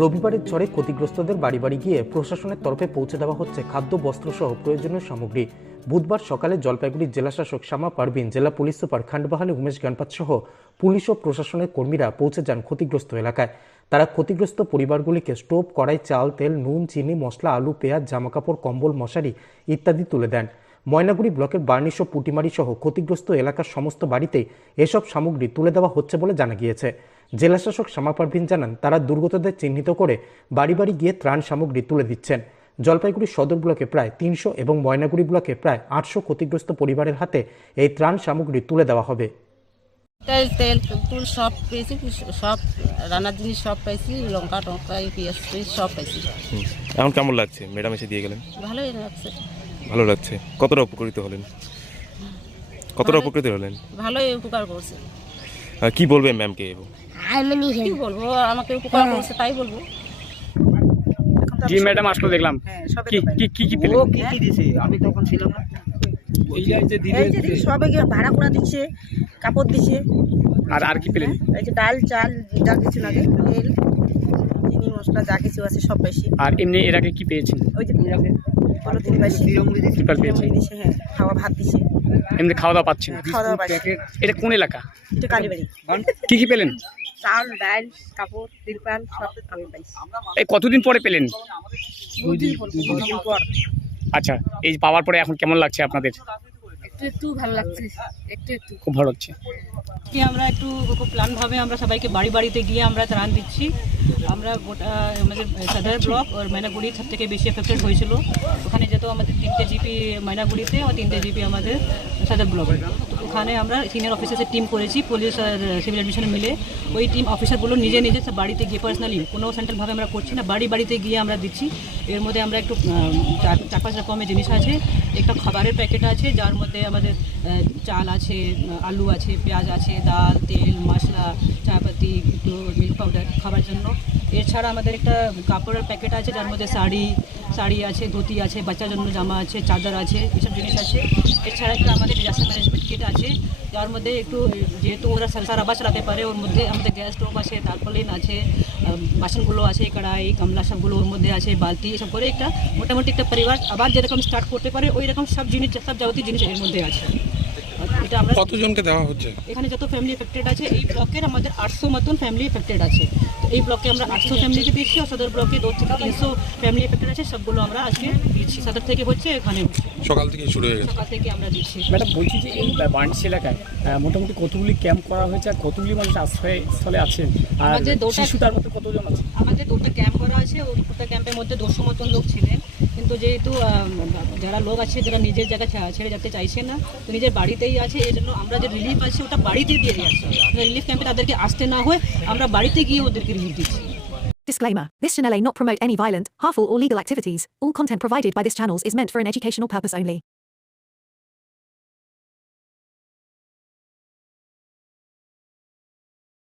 রবিবারের ঝড়ে ক্ষতিগ্রস্তদের বাড়ি বাড়ি গিয়ে প্রশাসনের তরফে পৌঁছে দেওয়া হচ্ছে খাদ্য বস্ত্র সহ প্রয়োজনীয় সামগ্রী। বুধবার সকালে জলপাইগুড়ির জেলাশাসক শ্যামা পারভিন, জেলা পুলিশ সুপার খান্ডবাহালি উমেশ গানপাত সহ পুলিশ ও প্রশাসনের কর্মীরা পৌঁছে যান ক্ষতিগ্রস্ত এলাকায়। তারা ক্ষতিগ্রস্ত পরিবারগুলিকে স্টোভ, কড়াই, চাল, তেল, নুন, চিনি, মশলা, আলু, পেঁয়াজ, জামাকাপড়, কম্বল, মশারি ইত্যাদি তুলে দেন। ময়নাগুড়ি ব্লকের বার্নিশ ও পুটিমারি সহ ক্ষতিগ্রস্ত এলাকার সমস্ত বাড়িতে এসব সামগ্রী তুলে দেওয়া হচ্ছে বলে জানা গিয়েছে। জেলাশাসক শ্যামা পারভিন জানান, তারা দুর্গতদের চিহ্নিত করে বাড়ি বাড়ি গিয়ে ত্রাণ সামগ্রী তুলে দিচ্ছেন। জলপাইগুড়ি সদর ব্লকে প্রায় তিনশো এবং ময়নাগুড়ি ব্লকে প্রায় আটশো ক্ষতিগ্রস্ত পরিবারের হাতে এই ত্রাণ সামগ্রী তুলে দেওয়া হবে। তেল তেল তুল সব পেয়েছি সব রান্নার জিনিস সব পাইছি লঙ্কা টঙ্কা এই পেঁয়াজ সব পাইছি। এখন কেমন লাগছে? ম্যাডাম এসে দিয়ে গেলেন? ভালোই লাগছে। ভালো লাগছে। কতটা উপকৃত হলেন? কতটা উপকৃত হলেন? ভালোই উপকার করছে। কি বলবেন ম্যামকে? কি বলব? আমাকে উপকার করছে তাই বলব। জি ম্যাডাম আসলে দেখলাম। কি কি কি কি পেলেন? ও কি কি দিছে? আমি তখন ছিলাম না। এই যে দিদি যে দিছে, সবে গিয়ে ভাড়া করা দিচ্ছে কাপড় দিছে আর আর কি পেলেন? এই যে ডাল চাল যা কিছু লাগে তেল চিনি মশলা যা কিছু আছে সব পাইছি আর এমনি এর আগে কি পেয়েছেন? ওই যে পলিথিন পাইছি। ত্রিপাল পেয়েছি। চিনি দিছে হ্যাঁ খাওয়া ভাত দিছে এমনি খাওয়া দাওয়া পাচ্ছেন? খাওয়া দাওয়া পাইছি এটা কোন এলাকা? এটা কালীবাড়ি। কি কি পেলেন? চাল ডাল কাপড় তিরপাল সব আমি পাইছি। এই কতদিন পরে পেলেন? পর। আচ্ছা এই পাওয়ার পরে এখন কেমন লাগছে আপনাদের? একটু একটু ভালো লাগছে একটু একটু। খুব ভালো লাগছে। কি আমরা একটু খুব প্ল্যানভাবে আমরা সবাইকে বাড়ি বাড়িতে গিয়ে আমরা ত্রাণ দিচ্ছি। আমরা গোটা আমাদের সদর ব্লক আর ময়নাগুড়ি সব থেকে বেশি এফেক্টেড হয়েছিল। ওখানে যেহেতু আমাদের তিনটে জিপি ময়নাগুড়িতে আর তিনটে জিপি আমাদের সদর ব্লকে। তো ওখানে আমরা সিনিয়র অফিসার্সের টিম করেছি পুলিশ আর সিভিল অ্যাডমিশন মিলে। ওই টিম অফিসারগুলো নিজে নিজে সব বাড়িতে গিয়ে পার্সোনালি কোনো সেন্ট্রালভাবে আমরা করছি না বাড়ি বাড়িতে গিয়ে আমরা দিচ্ছি। এর মধ্যে আমরা একটু চার চার পাঁচ রকমের জিনিস আছে একটা খাবারের প্যাকেট আছে যার মধ্যে আমাদের চাল আছে, আলু আছে, পেঁয়াজ আছে, ডাল, তেল, মশলা, চাপাতি মিল্ক পাউডার খাবার জন্য। এছাড়া আমাদের একটা কাপড়ের প্যাকেট আছে, যার মধ্যে শাড়ি শাড়ি আছে, ধুতি আছে, বাচ্চার জন্য জামা আছে, চাদর আছে, এসব জিনিস আছে। এছাড়া একটা আমাদের আছে। যার মধ্যে একটু, যেহেতু ওরা সংসার আবাস চালাতে পারে, ওর মধ্যে আমাদের গ্যাস স্টোভ আছে তারপলিন আছে বাসনগুলো আছে, কড়াই, গামলা সবগুলো ওর মধ্যে আছে, বালতি, এসব করে একটা মোটামুটি একটা পরিবার, আবার যেরকম স্টার্ট করতে পারে ওই রকম সব জিনিস, সব যাবতীয় জিনিস এর মধ্যে আছে। এটা আমরা কতজনকে দেওয়া হচ্ছে? এখানে যত ফ্যামিলি এফেক্টেড আছে এই ব্লকের আমাদের আটশো মতন ফ্যামিলি এফেক্টেড আছে। তো এই ব্লকে আমরা আটশো ফ্যামিলিকে দিচ্ছি আর সদর ব্লকে দু থেকে তিনশো ফ্যামিলি এফেক্টেড আছে সবগুলো আমরা আজকে দিচ্ছি। সদর থেকে হচ্ছে এখানে সকাল থেকে শুরু হয়ে গেছে। সকাল থেকে আমরা দিচ্ছি। ম্যাডাম বলছি যে এই বার্নিশ এলাকায় মোটামুটি কতগুলি ক্যাম্প করা হয়েছে আর কতগুলি মানুষ আশ্রয়স্থলে আছেন? আর আমাদের দুটা- শিশু তার মধ্যে কতজন আছে? আমাদের দুটো ক্যাম্প করা আছে ওই দুটো ক্যাম্পের মধ্যে দুশো মতন লোক ছিলেন। কিন্তু যেহেতু আহ, যারা লোক আছে যারা নিজের জায়গা ছা- ছেড়ে যেতে চাইছে না তো নিজের বাড়িতেই আছে এই জন্য আমরা যে রিলিফ আছে ওটা বাড়িতে দিয়ে দিচ্ছি রিলিফ ক্যাম্পে তাদেরকে আসতে না হয় আমরা বাড়িতে গিয়ে ওদেরকে রিলিফ দিচ্ছি Disclaimer This channel may not promote any violent, harmful, or legal activities. All content provided by this channel is meant for an educational purpose only.